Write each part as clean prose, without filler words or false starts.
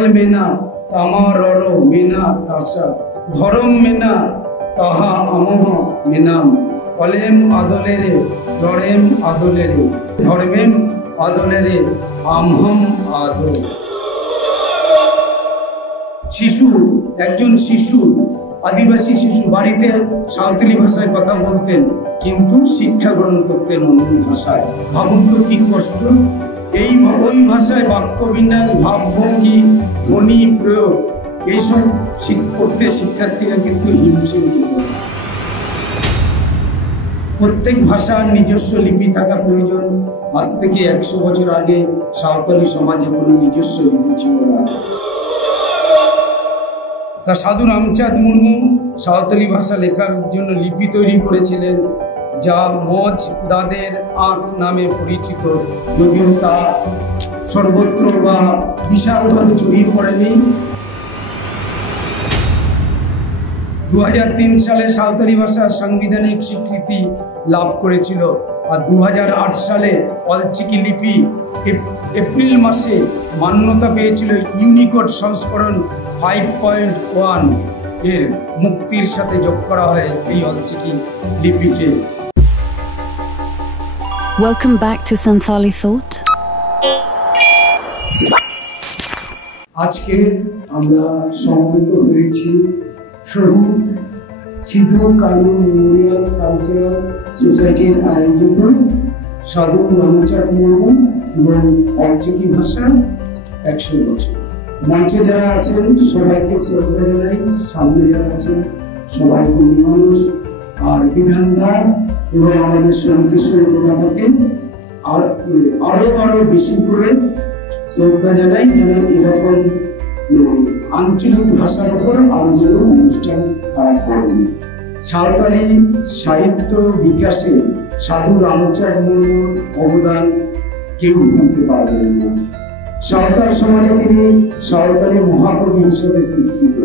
All মেনা তামারর মেনা তাসা ধরম মেনা তাহা আমহ Menam অলেম আদলেরে ররেম আদলেরে ধর্মেম আদলেরে আমহম আদল। শিশু, একজন শিশু, আদিবাসী শিশু বাড়িতে সাঁওতালি ভাষায় কথা বলতেন, কিন্তু শিক্ষা গ্রহণ করতেন অন্য ভাষায়। ভাবুন তো কি কষ্ট। ওই ভাষায় বাক্যবিন্যাস, ভাবভঙ্গি, ধ্বনি প্রয়োগ এইসব করতে শিক্ষার্থীরা কিন্তু হিমশিম খেত। প্রত্যেক ভাষার নিজস্ব লিপি থাকা প্রয়োজন। আজ থেকে 100 বছর আগে সাঁওতালি সমাজে কোনো নিজস্ব লিপি ছিল না। তা সাধু রামচাঁদ মুর্মু সাঁওতালি ভাষা লেখার জন্য লিপি তৈরি করেছিলেন, যা মজ দাদের আঁক নামে পরিচিত, যদিও তা সর্বত্র বা বিশালভাবে ছড়িয়ে পড়েনি। 2003 সালে সাঁওতালি ভাষার সাংবিধানিক স্বীকৃতি লাভ করেছিল, আর 2008 সালে অলচিকি লিপি এপ্রিল মাসে মান্যতা পেয়েছিল। ইউনিকোড সংস্করণ 5.1 এর মুক্তির সাথে যোগ করা হয় এই Ol Chiki লিপিকে। Welcome back to Santhali Thought. আজকে আমরা সমবেত হয়েছি শহীদ সিধু কানু মেমোরিয়াল কালচারাল সোসাইটির আয়োজিত সাধু রামচাঁদ মুর্মু এবং অলচিকি ভাষা 100 বছর। মঞ্চে যারা আছেন সবাইকে শ্রদ্ধা জানাই, সামনে যারা আছেন সবাই কবি মানুষ আর বিধানদা এবং আমাদের সোমকিশোর দাদাকে আরো বেশি করে শ্রদ্ধা জানাই, যেন এরকম আঞ্চলিক ভাষার উপর আরো যেন অনুষ্ঠান তারা করেন। সাঁওতালি সাহিত্য বিকাশে সাধু রামচাঁদ মুর্মুর অবদান কেউ ভুলতে পারবেন না। সাঁওতাল সমাজে তিনি সাঁওতালি মহাকবি হিসেবে স্বীকৃত।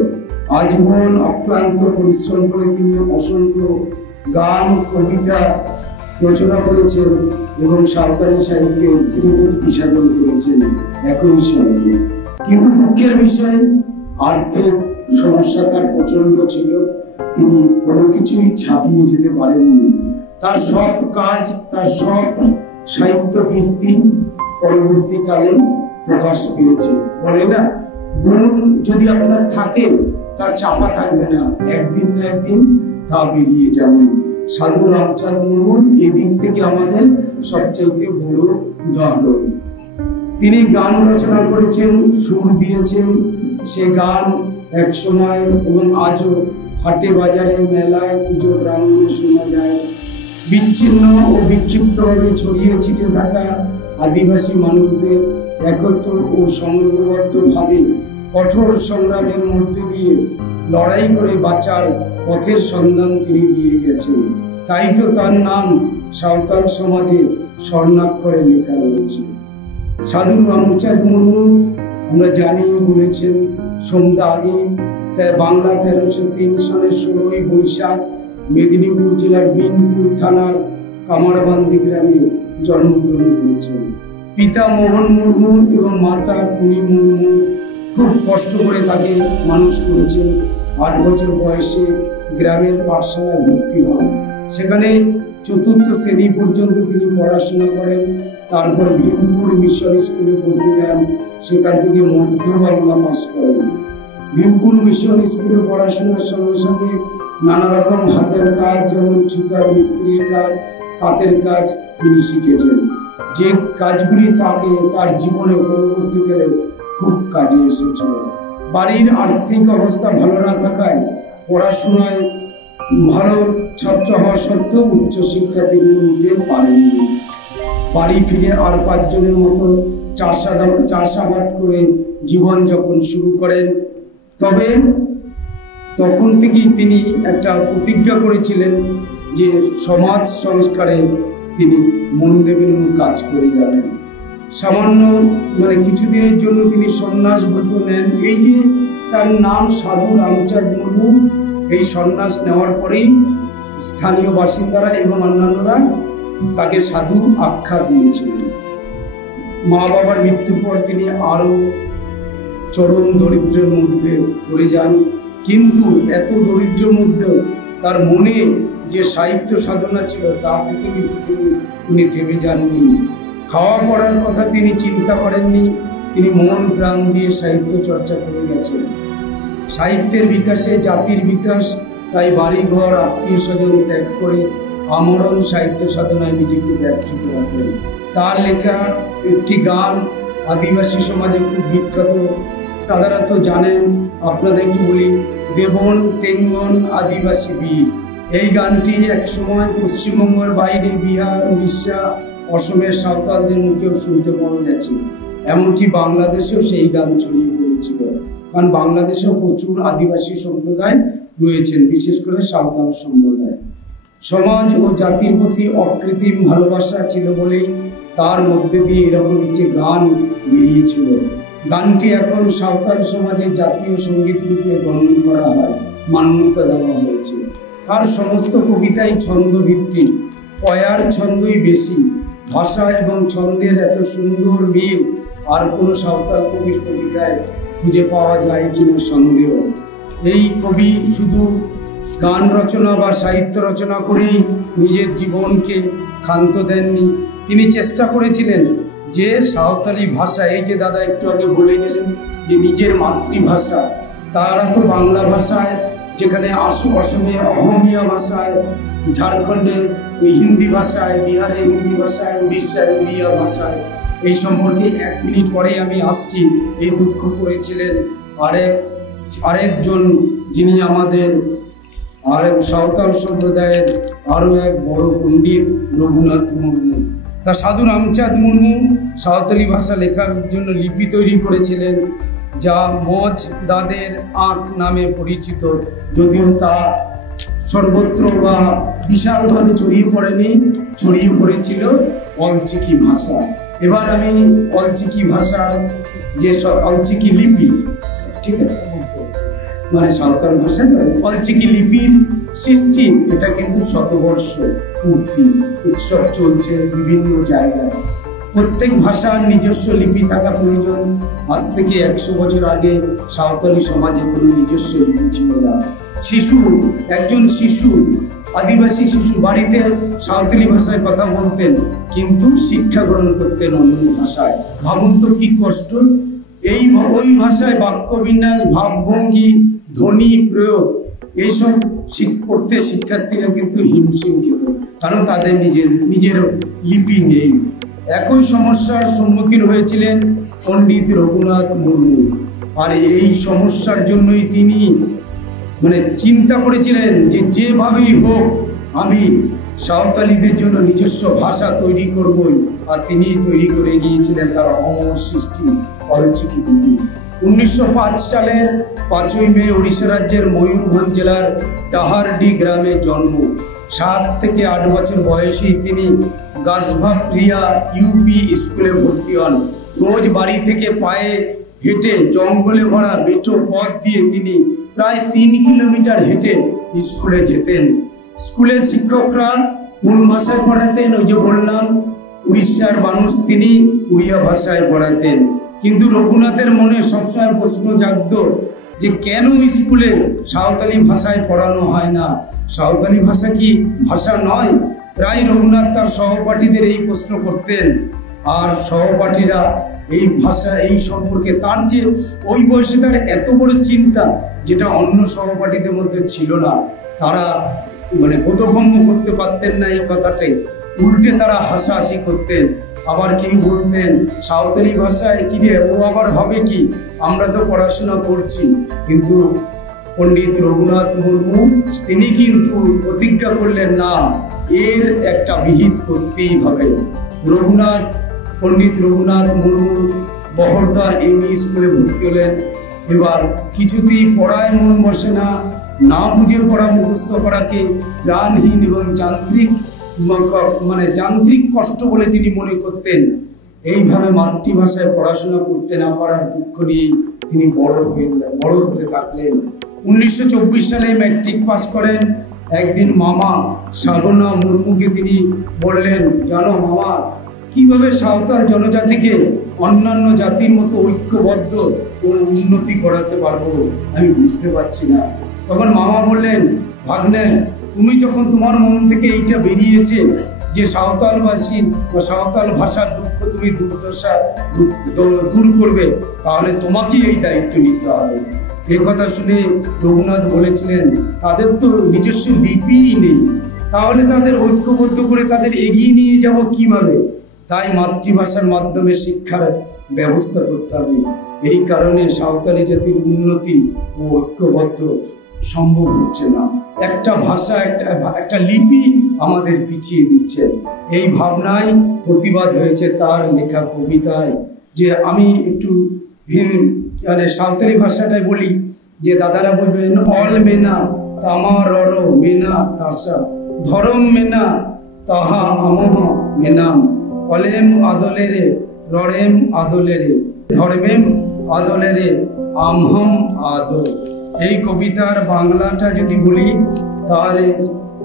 আজীবন অক্লান্ত পরিশ্রম করে তিনি অসংখ্য গান, কবিতা রচনা করেছেন এবং সাঁওতালি সাহিত্যের শ্রীবৃদ্ধি সাধন করেছেন একই সঙ্গে। কিন্তু দুঃখের বিষয়, আর্থিক সমস্যা তার প্রচন্ড ছিল, তিনি কোনো কিছুই ছাপিয়ে যেতে পারেননি। তার সব কাজ, তার সব সাহিত্য কীর্তি পরবর্তীকালে প্রকাশ পেয়েছে। বলে না, গুণ যদি আপনার থাকে তা চাপা থাকবে না, একদিন না একদিন তা বেরিয়ে যাবে। সাধু রামচাঁদ মুর্মু এদিক থেকে আমাদের সবচাইতে বড় উদাহরণ। তিনি গান রচনা করেছেন, সুর দিয়েছেন। সে গান এক সময় এবং আজও হাটে বাজারে, মেলায়, পুজো প্রাঙ্গণে শোনা যায়। বিচ্ছিন্ন ও বিক্ষিপ্তভাবে ছড়িয়ে ছিটে থাকা আদিবাসী মানুষদের একত্র ও সংঘবদ্ধভাবে কঠোর সংগ্রামের মধ্যে দিয়ে লড়াই করে বাঁচার পথের সন্ধান তিনি দিয়ে গেছেন। তাই তো তার নাম সাঁওতাল সমাজে স্বর্ণাক্ষরে লেখা রয়েছে। সাধু রামচাঁদ মুর্মু আমরা জানি বলেছেন সন্ধ্যা আগে বাংলা 1303 সালের 16ই বৈশাখ মেদিনীপুর জেলার বিনপুর থানার কামারবান্দি গ্রামে জন্মগ্রহণ করেছেন। পিতা মোহন মুর্মু এবং মাতা কুনি মুর্মু খুব কষ্ট করে তাকে মানুষ করেছেন। 8 বছর বয়সে গ্রামের পাঠশালায় ভর্তি হন। সেখানে 4th শ্রেণী পর্যন্ত তিনি পড়াশোনা করেন। তারপর ভীমপুর মিশন স্কুলে পড়তে যান, সেখান থেকে মধ্য বাংলা পাস করেন। ভীমপুর মিশন স্কুলে পড়াশোনার সঙ্গে সঙ্গে নানা রকম হাতের কাজ, যেমন ছুতার মিস্ত্রির কাজ, তাঁতের কাজ তিনি শিখেছেন, যে কাজগুলি তাকে তার জীবনে পরবর্তীকালে খুব কাজে এসেছিল। বাড়ির আর্থিক অবস্থা ভালো না থাকায় পড়াশোনায় ভালো ছাত্র হওয়া সত্ত্বেও উচ্চশিক্ষা তিনি নিতে পারেননি। বাড়ি ফিরে আর 5 জনের মতো চাষাবাদ করে জীবনযাপন শুরু করেন। তবে তখন থেকেই তিনি একটা প্রতিজ্ঞা করেছিলেন যে সমাজ সংস্কারে তিনি মন দেবেন এবং কাজ করে যাবেন। সামান্য কিছুদিনের জন্য তিনি সন্ন্যাস ব্রত নেন। এই যে তার নাম সাধু রামচাঁদ মুর্মু, এই সন্ন্যাস নেওয়ার পরেই স্থানীয় বাসিন্দারা এবং অন্যান্যরা তাকে সাধু আখ্যা দিয়েছিলেন। মা বাবার মৃত্যুর পর তিনি আরো চরম দরিদ্রের মধ্যে পড়ে যান, কিন্তু এত দরিদ্রের মধ্যেও তার মনে যে সাহিত্য সাধনা ছিল তা থেকে কিন্তু তিনি থেমে যাননি। খাওয়া পড়ার কথা তিনি চিন্তা করেননি, তিনি মন প্রাণ দিয়ে সাহিত্য চর্চা করে গেছেন। সাহিত্যের বিকাশে জাতির বিকাশ, তাই বাড়িঘর আত্মীয় স্বজন ত্যাগ করে আমরণ সাহিত্য সাধনায় নিজেকে ব্যাপৃত রাখেন। তার লেখা একটি গান আদিবাসী সমাজে খুব বিখ্যাত, তারা তো জানেন, আপনাদের একটু বলি, দেবন তেঙ্গন আদিবাসী বীর। এই গানটি একসময় পশ্চিমবঙ্গের বাইরে বিহার, উড়িষ্যা, অসমের সাঁওতালদের মুখেও শুনতে পাওয়া গেছে। এমনকি বাংলাদেশেও সেই গান ছড়িয়ে পড়েছিল, কারণ বাংলাদেশেও প্রচুর আদিবাসী সম্প্রদায় রয়েছেন, বিশেষ করে সাঁওতাল সম্প্রদায়। সমাজ ও জাতির প্রতি অকৃত্রিম ভালোবাসা ছিল বলেই তার মধ্যে দিয়ে এরকম একটি গান বেরিয়েছিল। গানটি এখন সাঁওতাল সমাজে জাতীয় সঙ্গীত রূপে গণ্য করা হয়, মান্যতা দেওয়া হয়েছে। তার সমস্ত কবিতাই ছন্দভিত্তিক, পয়ার ছন্দই বেশি। ভাষা এবং ছন্দের এত সুন্দর মিল আর কোনো সাঁওতাল কবির কবিতায় খুঁজে পাওয়া যায় কিনা সন্দেহ। এই কবি শুধু গান রচনা বা সাহিত্য রচনা করেই নিজের জীবনকে ক্ষান্ত দেননি, তিনি চেষ্টা করেছিলেন যে সাঁওতালি ভাষা, এই যে দাদা একটু আগে বলে গেলেন যে নিজের মাতৃভাষা, তারা তো বাংলা ভাষায়, যেখানে অসমে অহমিয়া ভাষায়, ঝাড়খণ্ডে হিন্দি ভাষায়, বিহারে হিন্দি ভাষায়, উড়িষ্যায় উড়িয়া ভাষায়। এই সম্পর্কে 1 মিনিট পরে আমি আসছি। এই দুঃখ করেছিলেন আরেকজন, যিনি আমাদের সাঁওতাল সম্প্রদায়ের আরও এক বড় পণ্ডিত, রঘুনাথ মুর্মু। তা সাধু রামচাঁদ মুর্মু সাঁওতালি ভাষা লেখার জন্য লিপি তৈরি করেছিলেন, যা মজ দাদের আঁক নামে পরিচিত, যদিও তা সর্বত্র বা বিশালভাবে ছড়িয়ে পড়েনি, ছড়িয়ে পড়েছিল অলচিকি ভাষা। এবার আমি অলচিকি ভাষার যে অলচিকি লিপি, ঠিক আছে, মানে সাঁওতাল ভাষায় অলচিকি লিপির সৃষ্টি, এটা কিন্তু শতবর্ষ পূর্তি উৎসব চলছে বিভিন্ন জায়গায়। প্রত্যেক ভাষার নিজস্ব লিপি থাকা প্রয়োজন। আজ থেকে 100 বছর আগে সাঁওতালি সমাজে কোনো নিজস্ব লিপি ছিল না। একজন শিশু, আদিবাসী শিশু বাড়িতে সাঁওতালি ভাষায় কথা বলতেন, কিন্তু শিক্ষা গ্রহণ করতেন অন্য ভাষায়। ভাবুন তো কি কষ্ট। ওই ভাষায় বাক্যবিন্যাস, ভাবভঙ্গি, ধ্বনি প্রয়োগ এইসব করতে শিক্ষার্থীরা কিন্তু হিমশিম খেত, কারণ তাদের নিজের লিপি নেই। একই সমস্যার সম্মুখীন হয়েছিলেন পণ্ডিত রঘুনাথ মুর্মু। আর এই সমস্যার জন্যই তিনি চিন্তা করেছিলেন যে যেভাবেই হোক আমি সাঁওতালিদের জন্য নিজস্ব ভাষা তৈরি করবই। আর তিনি তৈরি করে গিয়েছিলেন তার অমর সৃষ্টি অলচিকি লিপি। 1905 সালের 5ই মে ওড়িশা রাজ্যের ময়ূরভঞ্জ জেলার ডাহারডি গ্রামে জন্ম। 7 থেকে 8 বছর বয়সেই তিনি গাছভাপ্রিয়া ইউপি স্কুলে ভর্তি হন। রোজ বাড়ি থেকে পায়ে হেঁটে জঙ্গলে ভরা বেটো পথ দিয়ে তিনি প্রায় 3 কিলোমিটার হেঁটে স্কুলে যেতেন। স্কুলের শিক্ষকরা কোন ভাষায় পড়াতেন? ওই যে বললাম, উড়িষ্যার মানুষ, তিনি উড়িয়া ভাষায় পড়াতেন। কিন্তু রঘুনাথের মনে সবসময় প্রশ্ন জাগত যে কেন স্কুলে সাঁওতালি ভাষায় পড়ানো হয় না? সাঁওতালি ভাষা কি ভাষা নয়? প্রায় রঘুনাথ তার সহপাঠীদের এই প্রশ্ন করতেন, আর সহপাঠীরা এই ভাষা, এই সম্পর্কে তার যে ওই বয়সে তার এত বড় চিন্তা, যেটা অন্য সহপাঠীদের মধ্যে ছিল না। তারা বোধগম্য করতে পারতেন না এই কথাটাই, উল্টে তারা হাসাহাসি করতেন। আবার কেউ বলতেন সাঁওতালি ভাষায় কি রে, ও আবার হবে কি, আমরা তো পড়াশোনা করছি। কিন্তু পণ্ডিত রঘুনাথ মুর্মু তিনি কিন্তু প্রতিজ্ঞা করলেন, না, এর একটা বিহিত করতেই হবে। পণ্ডিত রঘুনাথ মুর্মু বহরদা এমই স্কুলে ভর্তি হলেন। এবার কিছুতেই পড়ায় মন বসে না, না বুঝে পড়া মুখস্থ করাকে প্রাণহীন এবং যান্ত্রিক কষ্ট বলে তিনি মনে করতেন। এইভাবে মাতৃভাষায় পড়াশোনা করতে না পারার দুঃখ নিয়ে তিনি বড় হতে থাকলেন। 1924 সালে ম্যাট্রিক পাস করেন। একদিন মামা শ্রাবণা মুর্মুকে তিনি বললেন, জানো মামা, কিভাবে সাঁওতাল জনজাতিকে অন্যান্য জাতির মতো ঐক্যবদ্ধ ও উন্নতি করাতে পারবো আমি বুঝতে পারছি না। তখন মামা বললেন, ভাগ্নে, তুমি যখন তোমার মন থেকে এইটা বেরিয়েছে যে সাঁওতালবাসী বা সাঁওতাল ভাষার দুঃখ তুমি দুর্দশা দূর করবে, তাহলে তোমাকেই এই দায়িত্ব নিতে হবে। এই কথা শুনে রঘুনাথ বলেছিলেন, তাদের তো নিজস্ব লিপিই নেই, তাহলে তাদের ঐক্যবদ্ধ করে তাদের এগিয়ে নিয়ে যাব কিভাবে? তাই মাতৃভাষার মাধ্যমে শিক্ষার ব্যবস্থা করতে হবে। এই কারণে সাঁওতালি জাতির উন্নতি ও ঐক্যবদ্ধ সম্ভব হচ্ছে না। একটা ভাষা, একটা লিপি আমাদের পিছিয়ে দিচ্ছে। এই ভাবনায় প্রতিবাদ হয়েছে তার লেখা কবিতায়। যে আমি একটু মানে সাঁওতালি ভাষাটাই বলি, যে দাদারা বলবেন, অল মেনা তামার অর মেনা তাসা, ধরম মেনা তাহা আমহ মেনাম, অলেম আদলেরে ররেম আদলেরে, ধর্মেম আদলেরে আমহম আদল। এই কবিতার বাংলাটা যদি বলি তাহলে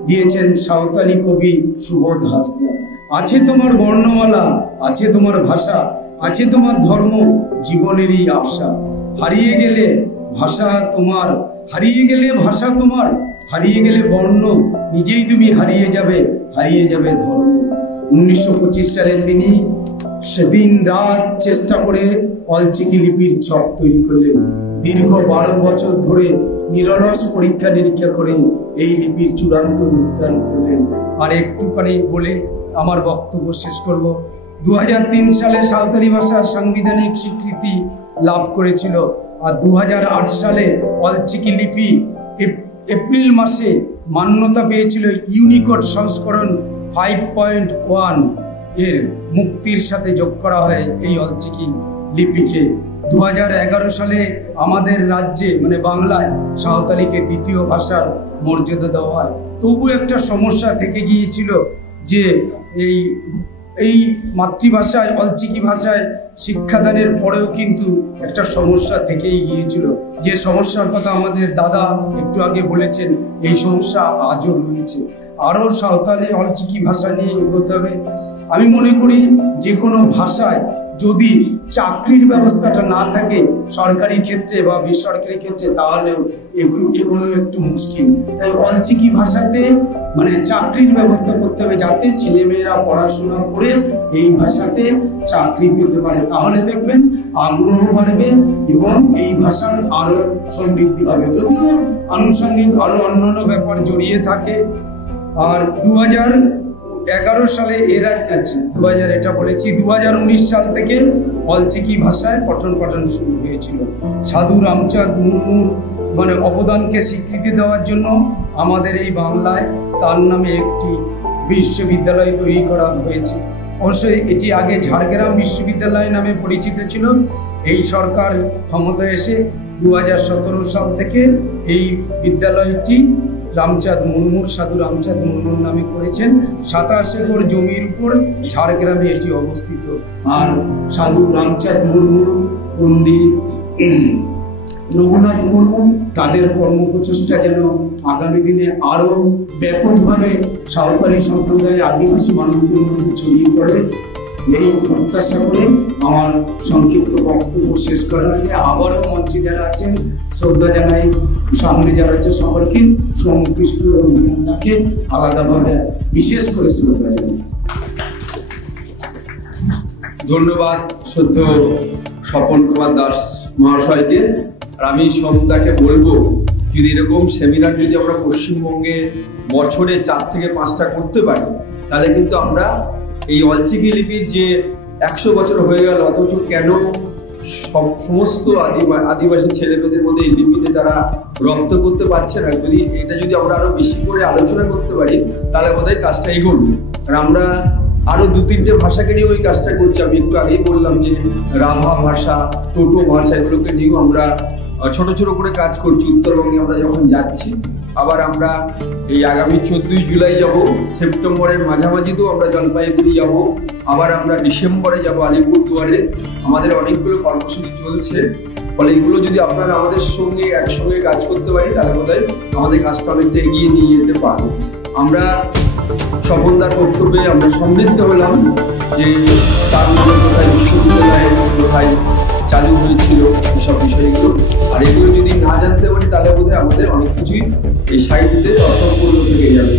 দিয়েছেন সাঁওতালি কবি সুবোধ হাসদা। আছে তোমার বর্ণমালা, আছে তোমার ভাষা, আছে তোমার ধর্ম, জীবনেরই আশা। হারিয়ে গেলে ভাষা তোমার, হারিয়ে গেলে ভাষা তোমার, হারিয়ে গেলে বর্ণ, নিজেই তুমি হারিয়ে যাবে ধর্ম। 1925 সালে তিনি সেদিন রাত চেষ্টা করে অলচিকি লিপির ছক তৈরি করলেন। দীর্ঘ 12 বছর ধরে নিরলস পরীক্ষা নিরীক্ষা করে এই লিপির চূড়ান্ত রূপদান করলেন। আর একটুখানি বলে আমার বক্তব্য শেষ করব। 2003 সালে সাঁওতালি ভাষার সাংবিধানিক স্বীকৃতি লাভ করেছিল। আর 2008 সালে অলচিকি লিপি এপ্রিল মাসে মান্যতা পেয়েছিল ইউনিকোড সংস্করণ 5.1 এর মুক্তির সাথে যোগ করা হয় এই অলচিকি লিপিকে। 2011 সালে আমাদের রাজ্যে মানে বাংলায় সাঁওতালিকে দ্বিতীয় ভাষার মর্যাদা দেওয়া হয়। তবু একটা সমস্যা থেকে গিয়েছিল যে এই মাতৃভাষায় অলচিকি ভাষায় শিক্ষাদানের পরেও কিন্তু একটা সমস্যা থেকেই গিয়েছিল। যে সমস্যার কথা আমাদের দাদা একটু আগে বলেছেন, এই সমস্যা আজও রয়েছে। আরও সাঁওতালি অলচিকি ভাষা নিয়ে এগোতে হবে। আমি মনে করি যে কোনো ভাষায় যদি চাকরির ব্যবস্থাটা না থাকে সরকারি ক্ষেত্রে বা বেসরকারি ক্ষেত্রে, তাহলেও এগুলো একটু মুশকিল। তাই অলচিকি ভাষাতে মানে চাকরির ব্যবস্থা করতে হবে, যাতে ছেলেমেয়েরা পড়াশোনা করে এই ভাষাতে চাকরি পেতে পারে। তাহলে দেখবেন আগ্রহ বাড়বে এবং এই ভাষার আরো সমৃদ্ধি হবে। যদিও আনুষঙ্গিক আরো অন্যান্য ব্যাপার জড়িয়ে থাকে। আর 2011 সালে এটা বলেছি 2019 সাল থেকে অলচিকি ভাষায় পঠন পাঠন শুরু হয়েছিল। সাধু রামচাঁদ মুর্মুর মানে অবদানকে স্বীকৃতি দেওয়ার জন্য আমাদের এই বাংলায় তার নামে একটি বিশ্ববিদ্যালয় তৈরি করা হয়েছে। অবশ্যই এটি আগে ঝাড়গ্রাম বিশ্ববিদ্যালয় নামে পরিচিত ছিল। এই সরকার ক্ষমতায় এসে 2017 সাল থেকে এই বিদ্যালয়টি সাধু রামচাঁদ মুর্মুর নামে করেছেন। 27 একর জমির উপর ঝাড়গ্রামে এটি অবস্থিত। আর সাধু রামচাঁদ মুর্মু, পণ্ডিত রঘুনাথ মুর্মু, তাদের কর্মপ্রচেষ্টা যেন আগামী দিনে আরো ব্যাপকভাবে সাঁওতালি সম্প্রদায় আদিবাসী মানুষদের মধ্যে ছড়িয়ে পড়ে, এই প্রত্যাশা করে আমার সংক্ষিপ্ত বক্তব্য শেষ করার আগে আবারও মঞ্চে যারা আছেন শ্রদ্ধা জানাই, সামনে যারা আছে সকলকে, সোমকৃষ্ণ এবং বিধানদাকে আলাদাভাবে বিশেষ করে শ্রদ্ধা জানাই। ধন্যবাদ সদ্য স্বপন কুমার দাস মহাশয়কে। আর আমি সোমদাকে বলবো, যদি এরকম সেমিনার যদি আমরা পশ্চিমবঙ্গে বছরে 4 থেকে 5টা করতে পারি, তাহলে কিন্তু আমরা এই অলচিকি লিপির যে 100 বছর হয়ে গেল, অথচ কেন সমস্ত আদিবাসী ছেলেমেয়েদের মধ্যে এই লিপিতে তারা রপ্ত করতে পারছে না, যদি আমরা আরো বেশি করে আলোচনা করতে পারি, তাহলে বোধহয় কাজটা এগোবে। আর আমরা আরো 2-3টে ভাষাকে নিয়ে ওই কাজটা করছি। আমি একটু আগেই বললাম যে রাভা ভাষা, টোটো ভাষা, এগুলোকে নিয়েও আমরা ছোট ছোট করে কাজ করছি। উত্তরবঙ্গে আমরা যখন যাচ্ছি, আবার আমরা এই আগামী 14ই জুলাই যাব, সেপ্টেম্বরের মাঝামাঝিতেও আমরা জলপাইগুড়ি যাব, আবার আমরা ডিসেম্বরে যাব আলিপুরদুয়ারে। আমাদের অনেকগুলো কর্মসূচি চলছে। ফলে এগুলো যদি আপনারা আমাদের সঙ্গে একসঙ্গে কাজ করতে পারি, তাহলে বোধহয় আমাদের কাজটা অনেকটা এগিয়ে নিয়ে যেতে পারবো। আমরা স্বপনদার বক্তব্যে আমরা সমৃদ্ধ হলাম যে তার নামে কোথায় বিশ্ববিদ্যালয়ে, কোথায় চালু হয়েছিল, এসব বিষয়গুলো। আর এগুলো যদি না জানতে পারি তাহলে বোধহয় আমাদের অনেক কিছুই এই সাহিত্যের অসম্পূর্ণ থেকে যাবে।